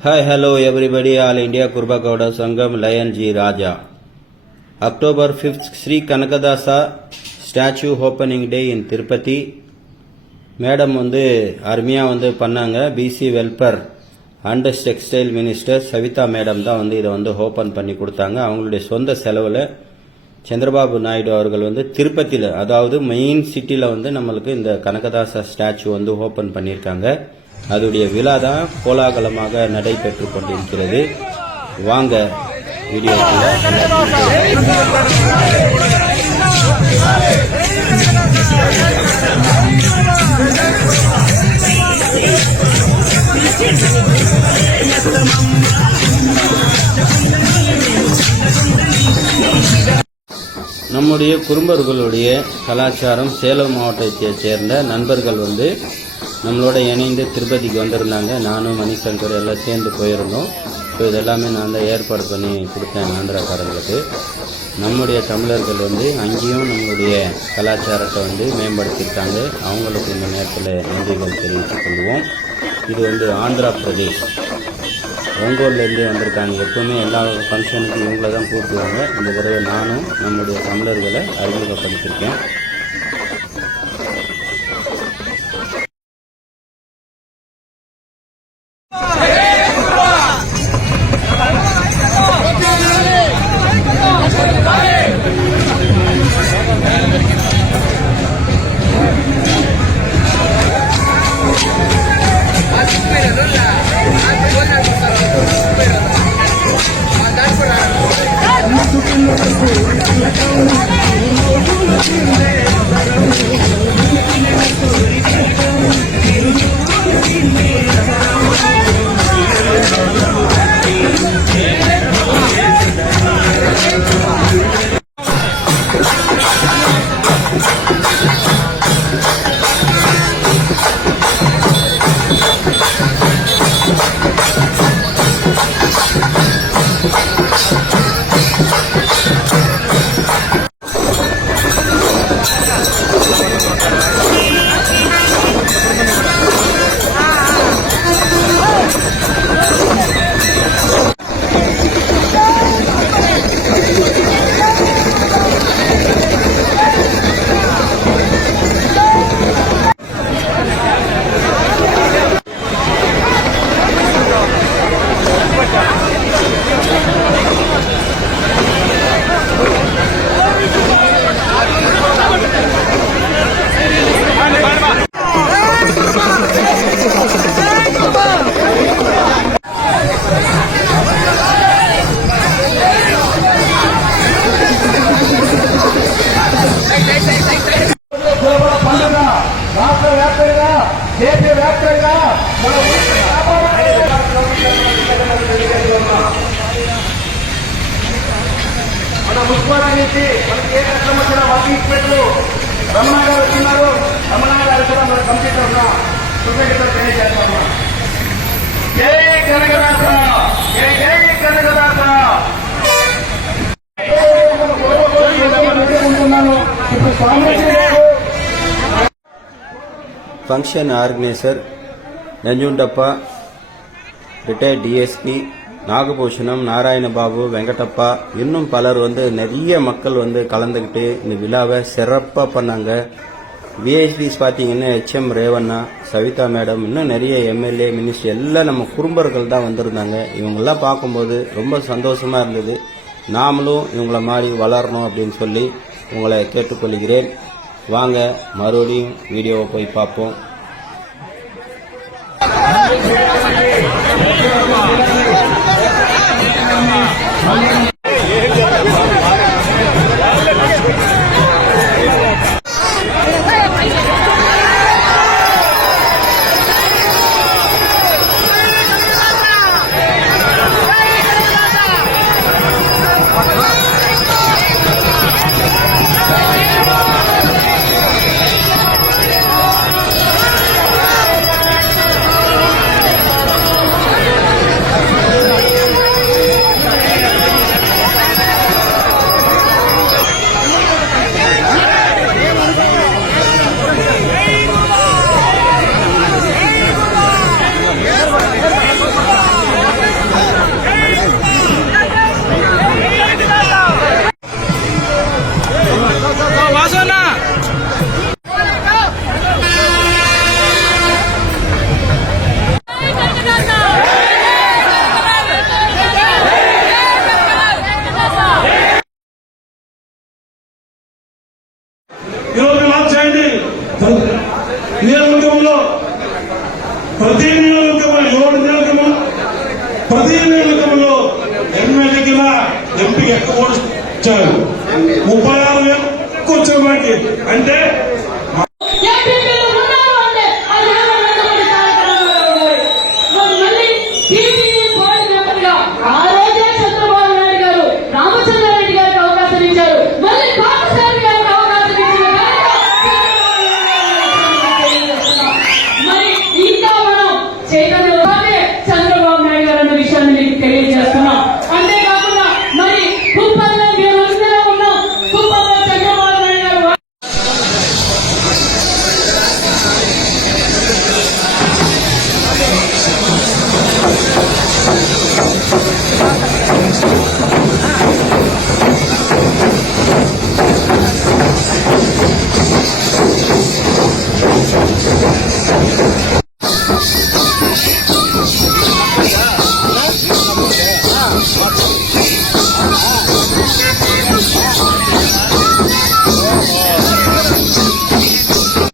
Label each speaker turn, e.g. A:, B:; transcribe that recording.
A: Hi, hello everybody, All India Kurbagowda Sangam, Lion G. Raja. October 5th, Sri Kanakadasa statue opening day in Tirupati madam வந்து அருமையாக வந்து பண்ணாங்க BC welfare and textile minister Savitha madam தான் வந்து இதை வந்து open பண்ணி கொடுத்தாங்க அவங்களுடைய சொந்த செலவில் சந்திரபாபு நாயுடு அவர்கள் வந்து திருப்பதியில் அதாவது மெயின் சிட்டியில் வந்து நம்மளுக்கு இந்த கனகதாசா ஸ்டாச்சு வந்து ஓப்பன் பண்ணியிருக்காங்க அதோடைய விழா தான் கோலாகலமாக நடைபெற்று கொண்டிருக்கிறது. வாங்க வீடியோ நம்முடைய குறும்பர்களுடைய கலாச்சாரம் சேலம் மாவட்டத்தைச் சேர்ந்த நண்பர்கள் வந்து நம்மளோட இணைந்து திருப்பதிக்கு வந்திருந்தாங்க. நானும் மணிசங்கர் எல்லாம் சேர்ந்து போயிருந்தோம். ஸோ இதெல்லாமே நான் தான் ஏற்பாடு பண்ணி கொடுத்தேன் ஆந்திராக்காரங்களுக்கு. நம்முடைய தமிழர்கள் வந்து அங்கேயும் நம்மளுடைய கலாச்சாரத்தை வந்து மேம்படுத்தியிருக்காங்க. அவங்களுக்கு இந்த நேரத்தில் நன்றிகள் தெரிவித்துக் கொள்வோம். இது வந்து ஆந்திரா பிரதேஷ். ஒங்கோல்லேருந்து வந்திருக்காங்க. எப்பவுமே எல்லா ஃபங்க்ஷனுக்கும் இவங்கள தான் கூப்பிடுவாங்க. இந்த தடவை நானும் நம்முடைய தமிழர்களை அறிமுகப்படுத்தியிருக்கேன்.
B: クソッ! పండుగ రాష్ట్ర వ్యాప్తంగా దేశ వ్యాప్తంగా మన మున్సిపాలిటీ నుంచి మనకి ఏ కష్టం వచ్చినా వాళ్ళకి ఇన్స్పెక్టర్లు రమణ గారు వచ్చినారు రమణ గారు కూడా కంప్లీట్ ఉన్నా జై జై జై
A: function organiser Nanjundappa retired DSP Nagabhushanam Narayanababu Venkatappa இன்னும் பலர் வந்து நிறைய மக்கள் வந்து கலந்துக்கிட்டு இந்த விழாவை சிறப்பாக பண்ணாங்க. விஐபிஸ் பார்த்தீங்கன்னா ஹெச்எம் ரேவண்ணா சவிதா மேடம் இன்னும் நிறைய எம்எல்ஏ மினிஸ்டர் எல்லாம் நம்ம குறும்பர்கள் தான் வந்திருந்தாங்க. இவங்கெல்லாம் பார்க்கும்போது ரொம்ப சந்தோஷமாக இருந்தது. நாமளும் இவங்கள மாதிரி வளரணும் அப்படின்னு சொல்லி உங்களை கேட்டுக்கொள்கிறேன். வாங்க மறுபடியும் வீடியோவை போய் பார்ப்போம்.
C: ప్రతి నియోజకవర్గం ఏడు నియోజకవర్గం ప్రతి నియోజకవర్గంలో ఎమ్మెల్యేకి ఎంపీకి ఎక్కువ ఓడిచ్చారు ముప్పై ఆరు వేలు అంటే